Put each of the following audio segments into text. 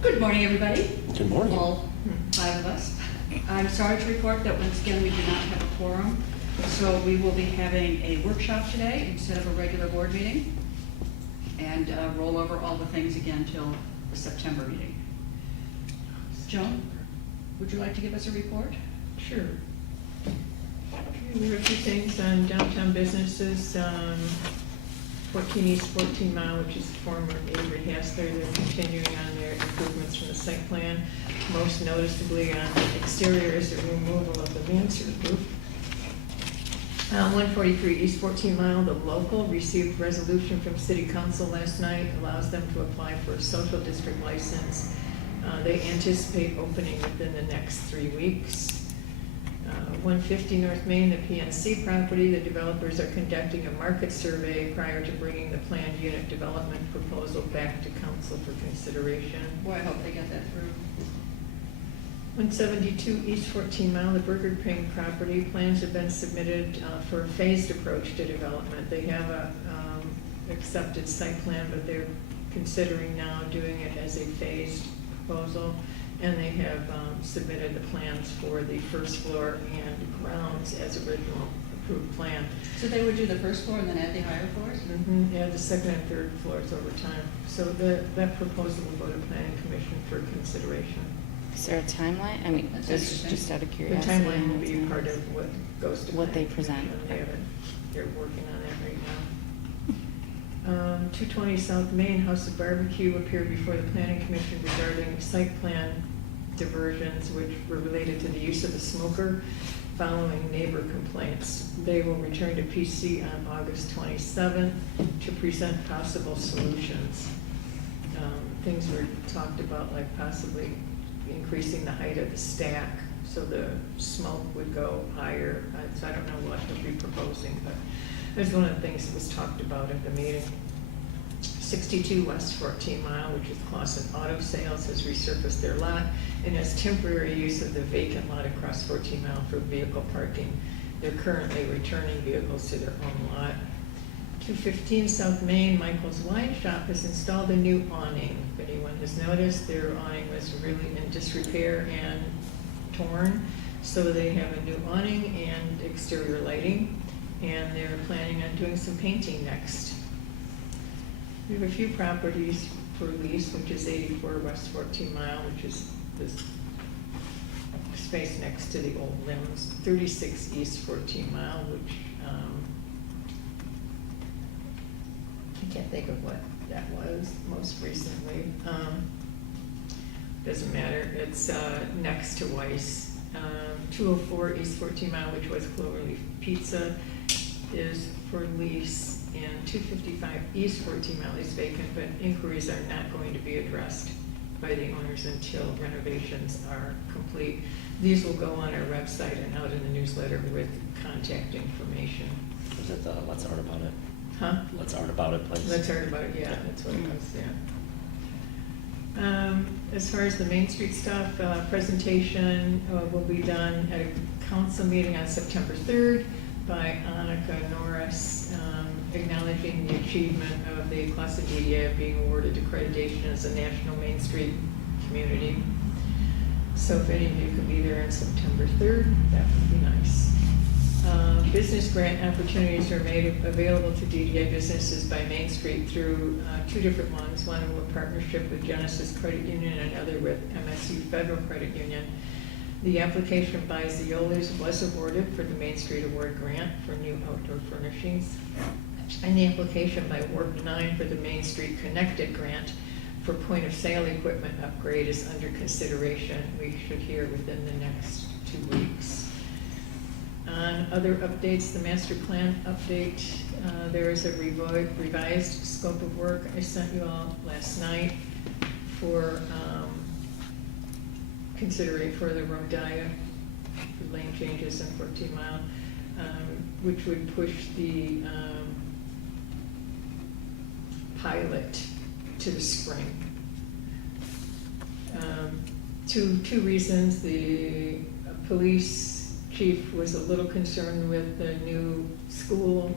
Good morning, everybody. Good morning. All five of us. I'm sorry to report that once again, we do not have a quorum, so we will be having a workshop today instead of a regular board meeting, and roll over all the things again till the September meeting. Joan, would you like to give us a report? Sure. We have a few things on downtown businesses. 14 East 14 Mile, which is former Avery Hassler, they're continuing on their improvements from the site plan. Most noticeably on the exterior is the removal of the mansard roof. 143 East 14 Mile, the local received resolution from City Council last night, allows them to apply for a social district license. They anticipate opening within the next 3 weeks. 150 North Main, the PNC property, the developers are conducting a market survey prior to bringing the planned unit development proposal back to council for consideration. Boy, I hope they get that through. 172 East 14 Mile, the Burger King property, plans have been submitted for a phased approach to development. They have a accepted site plan, but they're considering now doing it as a phased proposal. And they have submitted the plans for the first floor and grounds as original approved plan. So they would do the first floor and then add the higher floors? Add the second and third floors over time. So that proposal will go to planning commission for consideration. Is there a timeline? I mean, That's this interesting. just out of The curiosity. timeline will be part of what goes to what they planning present. commission. They're working on that right now. 220 South Main, House of Barbecue appeared before the planning commission regarding site plan diversions which were related to the use of the smoker following neighbor complaints. They will return to PC on August 27th to present possible solutions. Things were talked about, like possibly increasing the height of the stack so the smoke would go higher. So I don't know what they'll be proposing, but that's one of the things that was talked about at the meeting. 62 West 14 Mile, which is Clausen Auto Sales, has resurfaced their lot and has temporary use of the vacant lot across 14 Mile for vehicle parking. They're currently returning vehicles to their own lot. 215 South Main, Michael's Wine Shop has installed a new awning. If anyone has noticed, their awning was really in disrepair and torn. So they have a new awning and exterior lighting, and they're planning on doing some painting next. We have a few properties for lease, which is 84 West 14 Mile, which is this space next to the old limbs. 36 East 14 Mile, which I can't think of what that was most recently. Doesn't matter. It's next to Weiss. 204 East 14 Mile, which was Cloverleaf Pizza, is for lease. And 255 East 14 Mile is vacant, but inquiries are not going to be addressed by the owners until renovations are complete. These will go on our website and out in the newsletter with contact information. Is it the Let's Art About It? Huh? Let's Art About It place? Let's Art About It, yeah, that's what it was, yeah. As far as the Main Street stuff, presentation will be done at a council meeting on September 3rd by Annika Norris, acknowledging the achievement of the class of DDA being awarded accreditation as a national Main Street community. So if any of you could be there on September 3rd, that would be nice. Business grant opportunities are made available to DDA businesses by Main Street through two different ones, one in a partnership with Genesis Credit Union and another with MSU Federal Credit Union. The application by Zeola's was awarded for the Main Street Award Grant for new outdoor furnishings. And the application by Warp 9 for the Main Street Connected Grant for point of sale equipment upgrade is under consideration. We should hear within the next 2 weeks. On other updates, the master plan update, there is a revised scope of work I sent you all last night for considering further road diet, lane changes in 14 Mile, which would push the pilot to the spring. Two reasons. The police chief was a little concerned with the new school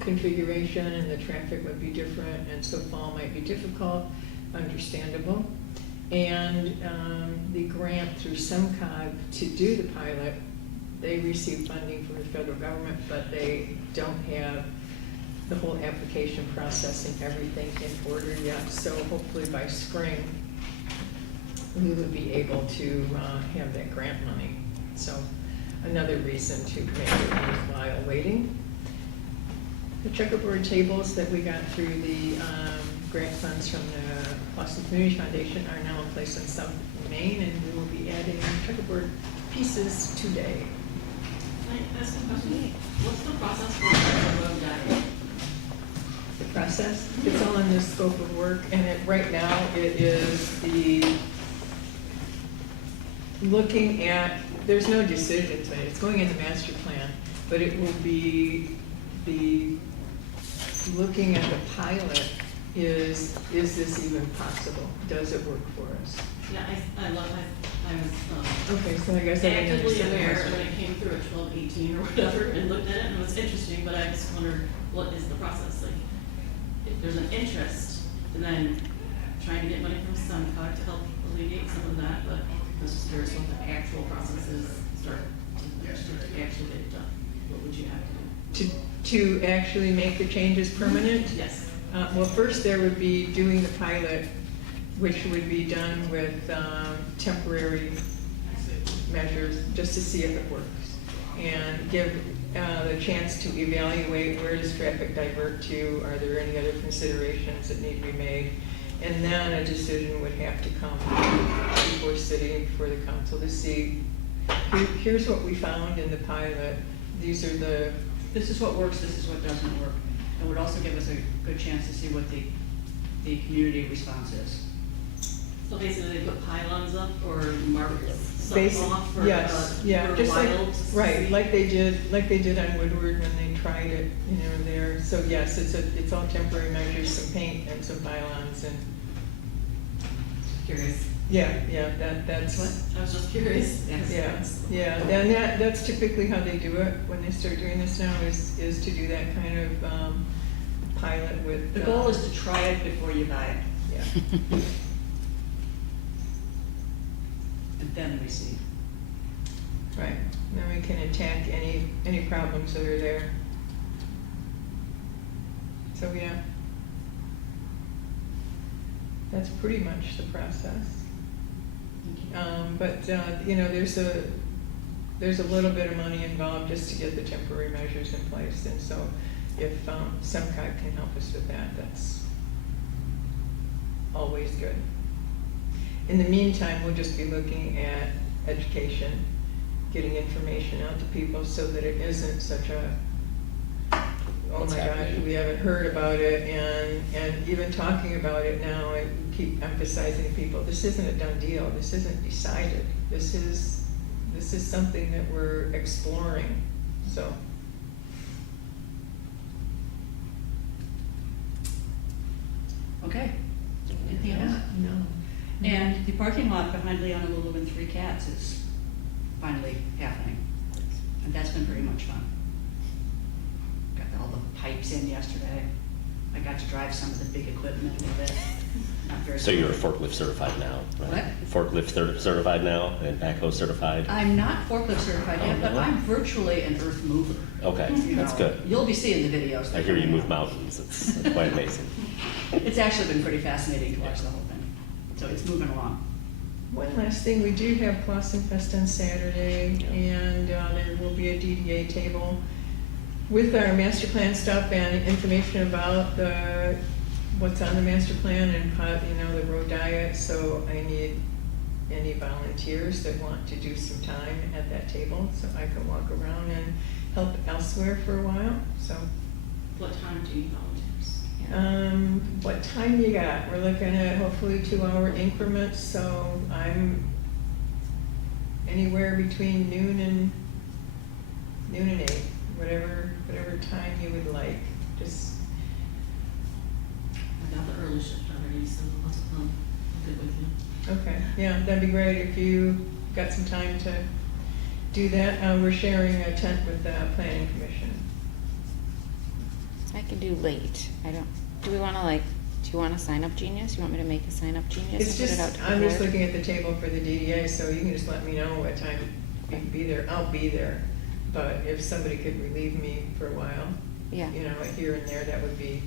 configuration and the traffic would be different, and so fall might be difficult, understandable. And the grant through SEMCOG to do the pilot, they receive funding from the federal government, but they don't have the whole application process and everything in order yet. So hopefully by spring, we would be able to have that grant money. So another reason to make it worthwhile waiting. The checkerboard tables that we got through the grant funds from the Boston Community Foundation are now in place in South Main, and we will be adding checkerboard pieces today. Can I ask a question? What's the process for a road diet? The process, it's all in the scope of work, and right now it is looking at, there's no decision today, it's going in the master plan, but it will be looking at the pilot, is this even possible? Does it work for us? Yeah, I was Okay, so I guess I didn't actively understand the aware question. when it came through at 1218 or whatever and looked at it, and it was interesting, but I just wondered, what is the process? Like, if there's an interest, and then trying to get money from SunCog to help alleviate some of that, but I was just curious what the actual process is, start to actually get it done. What would you have to do? To actually make the changes permanent? Yes. Well, first there would be doing the pilot, which would be done with temporary measures, just to see if it works. And give the chance to evaluate where does traffic divert to, are there any other considerations that need to be made? And then a decision would have to come before city, before the council to see, here's what we found in the pilot. These are the, This is what works, this is what doesn't work. It would also give us a good chance to see what the community response is. So basically, they put pylons up or mark stuff basic, off for, yes, yeah, for just like, wild to right, see? like they did on Woodward when they tried it, you know, there. So yes, it's all temporary measures, some paint and some pylons and, Curious. yeah, that's. What? I was just curious. Yeah, and that's typically how they do it when they start doing this now, is to do that kind of pilot with. The goal is to try it before you buy it, Yeah, and then we see. right, then we can attack any problems that are there. So, yeah. That's pretty much the process. But, you know, there's a little bit of money involved just to get the temporary measures in place. And so if SEMCOG can help us with that, that's always good. In the meantime, we'll just be looking at education, getting information out to people so that it isn't such a, oh What's my gosh, happening? we haven't heard about it, and even talking about it now, I keep emphasizing to people, this isn't a done deal, this isn't decided, this is something that we're exploring, so. Okay, anything else? No. And the parking lot behind Leon Lulu and Three Cats is finally happening. And that's been pretty much fun. Got all the pipes in yesterday. I got to drive some of the big equipment with it. Not very. So you're forklift certified now, right? Forklift certified now and backhoe certified? I'm not forklift certified yet, Oh, but no? I'm virtually an earth mover. Okay, You that's know, good. You'll be seeing the videos. I hear you move mountains. It's quite amazing. It's actually been pretty fascinating to watch the whole thing. So it's moving along. One last thing, we do have Clausen Fest on Saturday, and there will be a DDA table with our master plan stuff and information about what's on the master plan and how, you know, the road diet. So I need any volunteers that want to do some time at that table, so I can walk around and help elsewhere for a while, so. What time do you need volunteers? What time you got? We're looking at hopefully 2-hour increments, so I'm anywhere between noon and 8, whatever time you would like. Just, I got the early shift already, so I'm good with you. okay, yeah, that'd be great if you got some time to do that. We're sharing a tent with the planning commission. I can do late. Do we wanna like Do you want a sign-up genius? You want me to make a sign-up genius It's and put just, it out to the I'm just board? looking at the table for the DDA, so you can just let me know what time you can be there. I'll be there. But if somebody could relieve me for a while, Yeah. you know, here and there, that would be,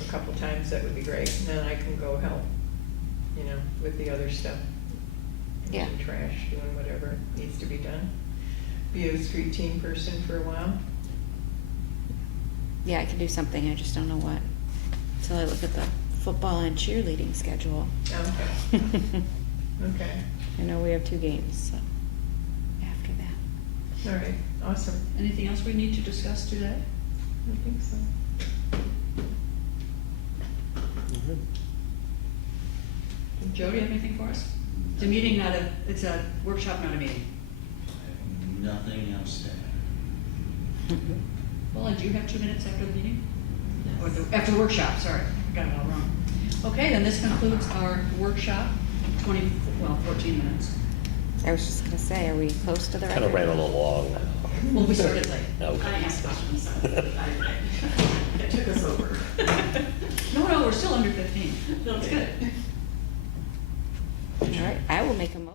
a couple times, that would be great. And then I can go help, you know, with the other stuff. Yeah. Doing trash, doing whatever needs to be done. Be a street team person for a while. Yeah, I can do something, I just don't know what, till I look at the football and cheerleading schedule. Okay. Okay, I know we have 2 games, so after that. all right, awesome. Anything else we need to discuss today? I think so. Joe, do you have anything for us? It's a meeting, not a, it's a workshop, not a meeting. Nothing else there. Well, do you have 2 minutes after the meeting? Or after the workshop, sorry, got it all wrong. Okay, then this concludes our workshop, 14 minutes. I was just gonna say, are we close to the record? Kind of ran a little long. Well, we started late. I Okay. asked questions, so it took us over. No, we're still under 15. Okay. That's good. All right, I will make a motion.